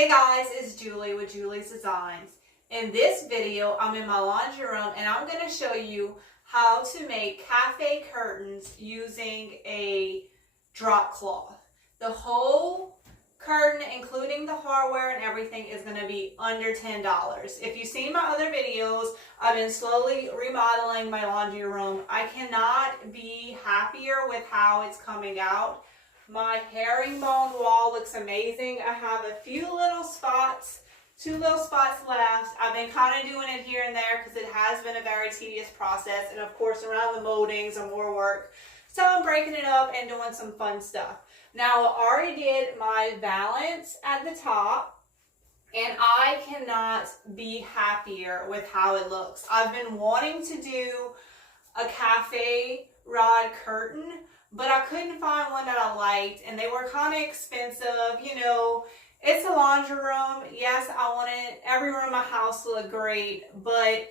Hey guys, it's Julie with Julie's Designs. In this video, I'm in my laundry room and I'm going to show you how to make cafe curtains using a drop cloth. The whole curtain, including the hardware and everything, is going to be under $10. If you've seen my other videos, I've been slowly remodeling my laundry room. I cannot be happier with how it's coming out. My herringbone wall looks amazing. I have a few little spots, 2 little spots left. I've been kind of doing it here and there because it has been a very tedious process. And of course, around the moldings are more work. So I'm breaking it up and doing some fun stuff. Now, I already did my valance at the top, and I cannot be happier with how it looks. I've been wanting to do a cafe rod curtain, but I couldn't find one that I liked, and they were kind of expensive. You know, it's a laundry room. Yes, I wanted every room in my house to look great, but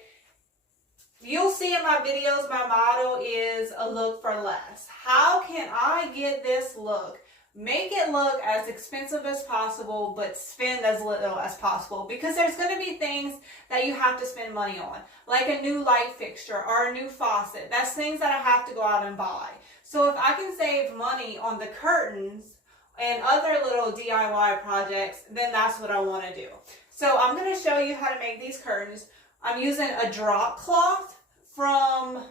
you'll see in my videos, my motto is a look for less. How can I get this look? Make it look as expensive as possible, but spend as little as possible, because there's going to be things that you have to spend money on, like a new light fixture or a new faucet. That's things that I have to go out and buy. So if I can save money on the curtains and other little DIY projects, then that's what I want to do. So I'm going to show you how to make these curtains. I'm using a drop cloth I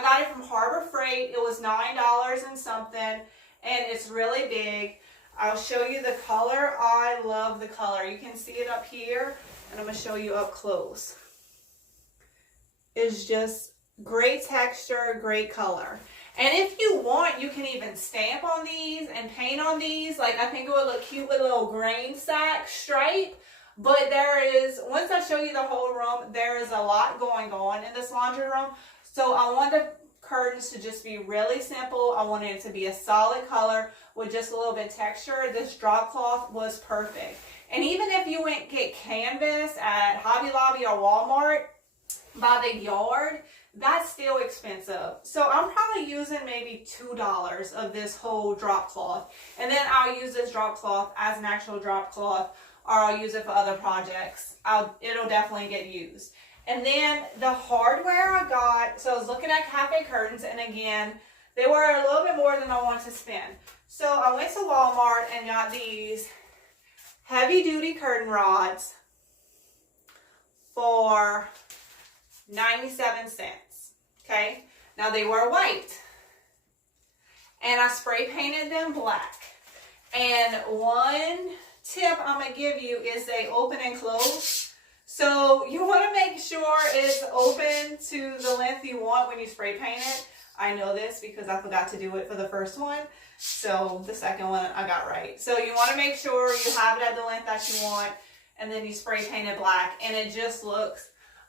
got it from Harbor Freight. It was $9 and something, and it's really big. I'll show you the color. I love the color. You can see it up here, and I'm going to show you up close. It's just great texture, great color. And if you want, you can even stamp on these and paint on these. Like, I think it would look cute with a little grain sack stripe. But once I show you the whole room, there is a lot going on in this laundry room. So I want the curtains to just be really simple. I wanted it to be a solid color with just a little bit of texture. This drop cloth was perfect. And even if you went get canvas at Hobby Lobby or Walmart by the yard, that's still expensive. So I'm probably using maybe $2 of this whole drop cloth. And then I'll use this drop cloth as an actual drop cloth, or I'll use it for other projects. It'll definitely get used. And then the hardware I got, so I was looking at cafe curtains, and again, they were a little bit more than I wanted to spend. So I went to Walmart and got these heavy duty curtain rods for 97 cents. Okay, now they were white, and I spray painted them black. And one tip I'm gonna give you is they open and close. So you want to make sure it's open to the length you want when you spray paint it. I know this because I forgot to do it for the first one. So the second one I got right. So you want to make sure you have it at the length that you want, and then you spray paint it black, and it just looks,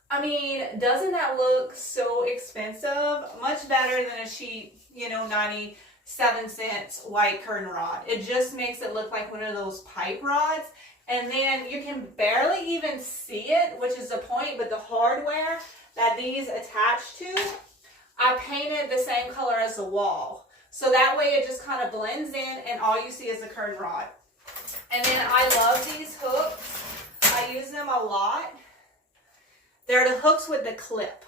I mean, doesn't that look so expensive? Much better than a cheap, 97 cents white curtain rod. It just makes it look like one of those pipe rods. And then you can barely even see it, which is the point, but the hardware that these attach to, I painted the same color as the wall. So that way it just kind of blends in, and all you see is the curtain rod. And then I love these hooks. I use them a lot. They're the hooks with the clip.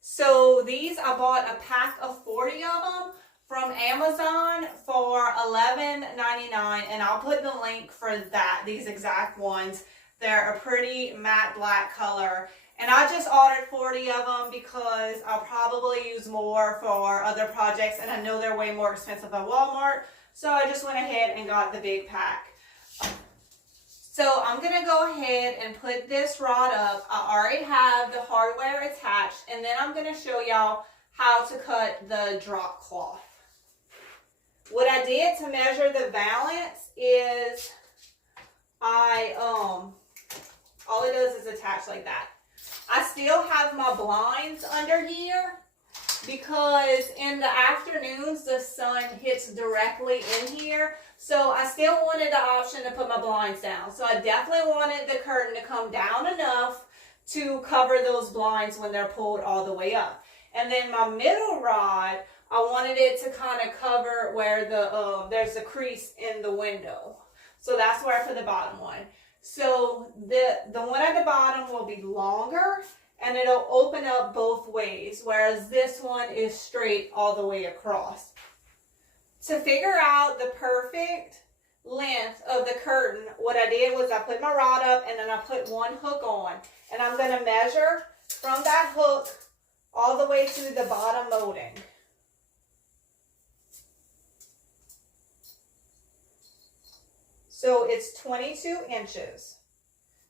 So these, I bought a pack of 40 of them from Amazon for $11.99, and I'll put the link for these exact ones. They're a pretty matte black color, and I just ordered 40 of them because I'll probably use more for other projects, and I know they're way more expensive at Walmart, so I just went ahead and got the big pack. So I'm going to go ahead and put this rod up. I already have the hardware attached, and then I'm going to show y'all how to cut the drop cloth. What I did to measure the valance is all it does is attach like that. I still have my blinds under here because in the afternoons the sun hits directly in here. So I still wanted the option to put my blinds down. So I definitely wanted the curtain to come down enough to cover those blinds when they're pulled all the way up. And then my middle rod, I wanted it to kind of cover where there's a crease in the window. So that's where I put the bottom one. So the one at the bottom will be longer and it'll open up both ways, whereas this one is straight all the way across. To figure out the perfect length of the curtain, what I did was I put my rod up and then I put one hook on. And I'm going to measure from that hook all the way to the bottom molding. So it's 22 inches.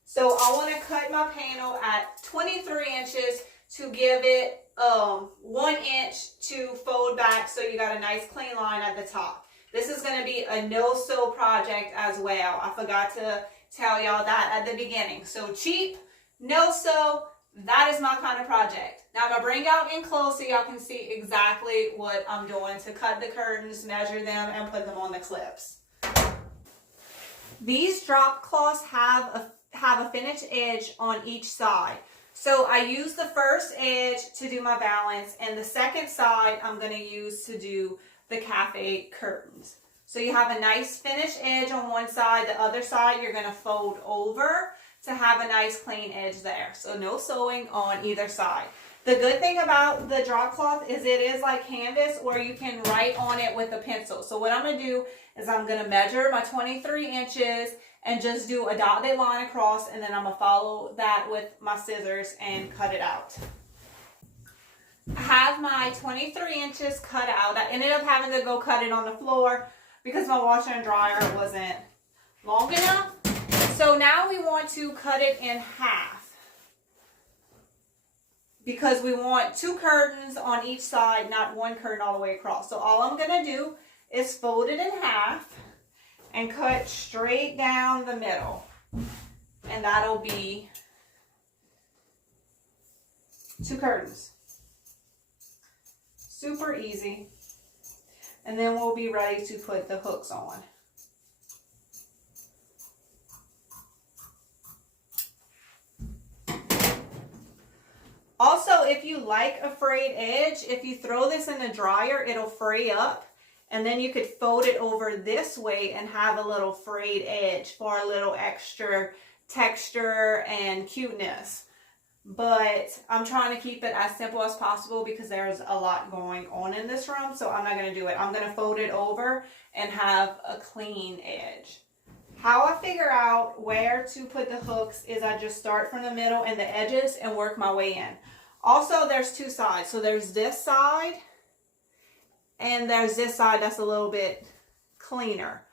So I want to cut my panel at 23 inches to give it 1 inch to fold back so you got a nice clean line at the top. This is going to be a no-sew project as well. I forgot to tell y'all that at the beginning. So cheap, no-sew, that is my kind of project. Now I'm going to bring y'all in close so y'all can see exactly what I'm doing to cut the curtains, measure them, and put them on the clips. These drop cloths have a finished edge on each side. So I use the first edge to do my balance, and the second side I'm going to use to do the cafe curtains. So you have a nice finished edge on one side, the other side you're going to fold over to have a nice clean edge there. So no sewing on either side. The good thing about the drop cloth is it is like canvas where you can write on it with a pencil. So what I'm going to do is I'm going to measure my 23 inches and just do a dotted line across, and then I'm going to follow that with my scissors and cut it out. I have my 23 inches cut out. I ended up having to go cut it on the floor because my washer and dryer wasn't long enough. So now we want to cut it in half because we want 2 curtains on each side, not 1 curtain all the way across. So all I'm going to do is fold it in half and cut straight down the middle. And that'll be 2 curtains. Super easy. And then we'll be ready to put the hooks on. Also, if you like a frayed edge, if you throw this in the dryer, it'll fray up. And then you could fold it over this way and have a little frayed edge for a little extra texture and cuteness. But I'm trying to keep it as simple as possible because there's a lot going on in this room. So I'm not going to do it. I'm going to fold it over and have a clean edge. How I figure out where to put the hooks is I just start from the middle and the edges and work my way in. Also, there's 2 sides. So there's this side and there's this side that's a little bit cleaner.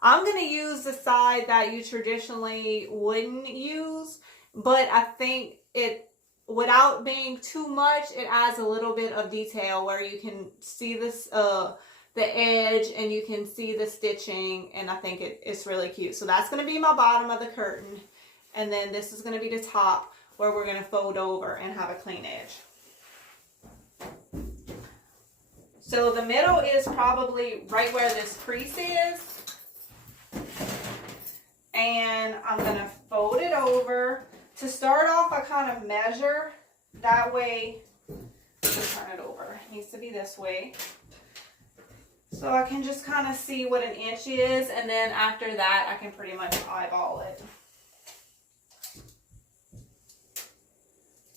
I'm going to use the side that you traditionally wouldn't use, but I think it, without being too much, it adds a little bit of detail where you can see this, the edge, and you can see the stitching, and I think it's really cute. So that's going to be my bottom of the curtain, and then this is going to be the top where we're going to fold over and have a clean edge. So the middle is probably right where this crease is, and I'm going to fold it over. To start off, I kind of measure that way. Turn it over. It needs to be this way. So I can just kind of see what an inch is, and then after that, I can pretty much eyeball it.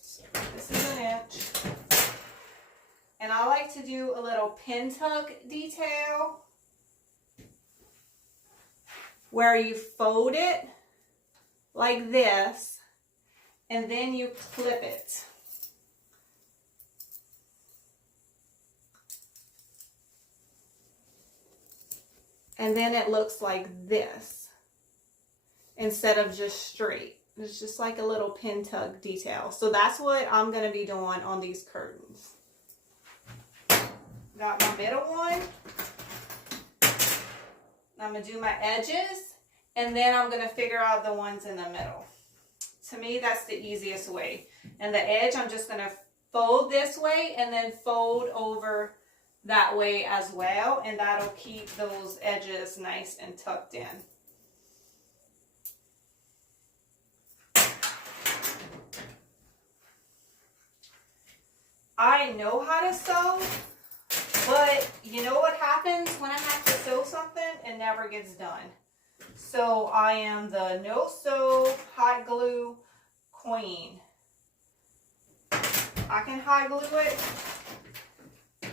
So this is an inch. And I like to do a little pin tuck detail where you fold it like this, and then you clip it. And then it looks like this instead of just straight. It's just like a little pin tuck detail. So that's what I'm going to be doing on these curtains. Got my middle one. I'm going to do my edges, and then I'm going to figure out the ones in the middle. To me, that's the easiest way. And the edge, I'm just going to fold this way and then fold over that way as well, and that'll keep those edges nice and tucked in. I know how to sew, but you know what happens when I have to sew something? It never gets done. So I am the no soap hot glue queen. I can hot glue it.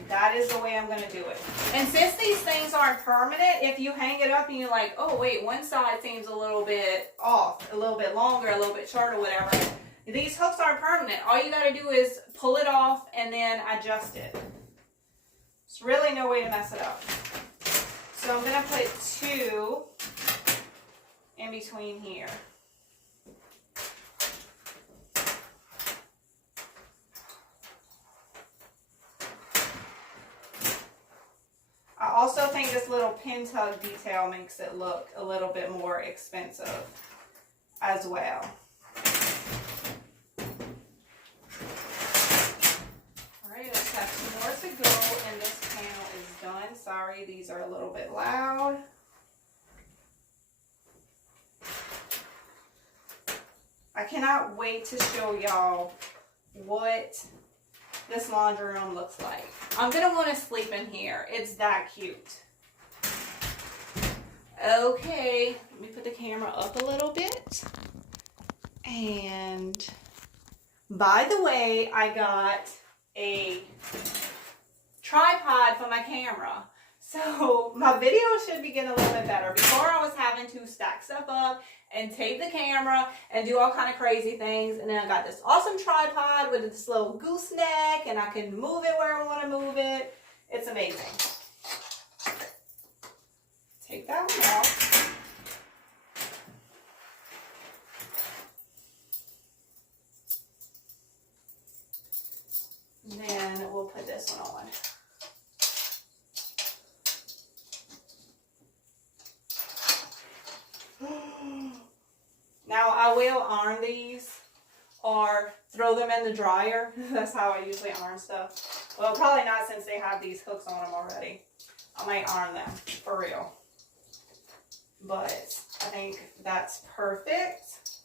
That is the way I'm going to do it. And since these things aren't permanent, if you hang it up and you're like, oh wait, one side seems a little bit off, a little bit longer, a little bit shorter, whatever. These hooks aren't permanent. All you got to do is pull it off and then adjust it. There's really no way to mess it up. So I'm going to put 2 in between here. I also think this little pin tug detail makes it look a little bit more expensive as well. Alright, let's have 2 more to go and this panel is done. Sorry, these are a little bit loud. I cannot wait to show y'all what this laundry room looks like. I'm gonna want to sleep in here. It's that cute. Okay, let me put the camera up a little bit. And by the way, I got a tripod for my camera. So my video should be getting a little bit better. Before I was having to stack stuff up and tape the camera and do all kind of crazy things. And then I got this awesome tripod with this little gooseneck and I can move it where I want to move it. It's amazing. Take that one off. And then we'll put this one on. Now I will iron these or throw them in the dryer. That's how I usually iron stuff. Well, probably not since they have these hooks on them already. I might iron them for real. But I think that's perfect.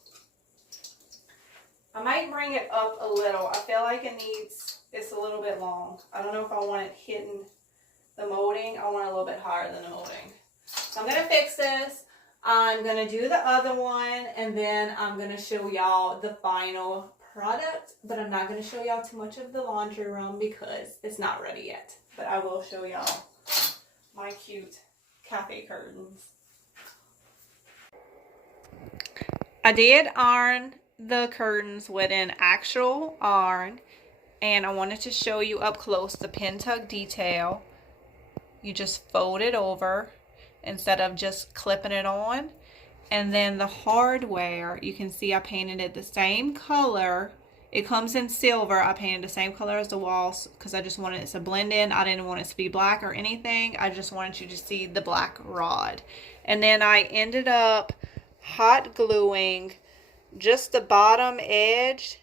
I might bring it up a little. I feel like it's a little bit long. I don't know if I want it hitting the molding. I want it a little bit higher than the molding. So I'm going to fix this. I'm going to do the other one and then I'm going to show y'all the final product, but I'm not going to show y'all too much of the laundry room because it's not ready yet. But I will show y'all my cute cafe curtains. I did iron the curtains with an actual iron and I wanted to show you up close the pin tug detail. You just fold it over instead of just clipping it on. And then the hardware, you can see I painted it the same color. It comes in silver. I painted the same color as the walls because I just wanted it to blend in. I didn't want it to be black or anything. I just wanted you to see the black rod. And then I ended up hot gluing just the bottom edge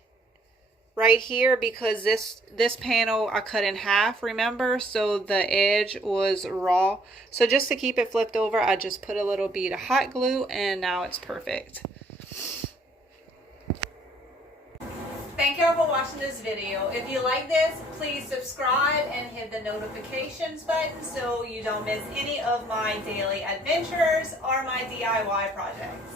right here because this panel I cut in half, remember? So the edge was raw. So just to keep it flipped over, I just put a little bead of hot glue and now it's perfect. Thank y'all for watching this video. If you like this, please subscribe and hit the notifications button so you don't miss any of my daily adventures or my DIY projects.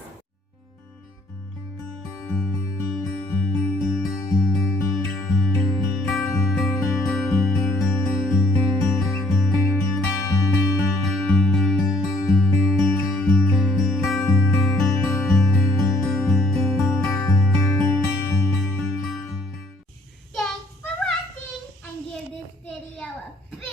Thanks for watching and give this video a big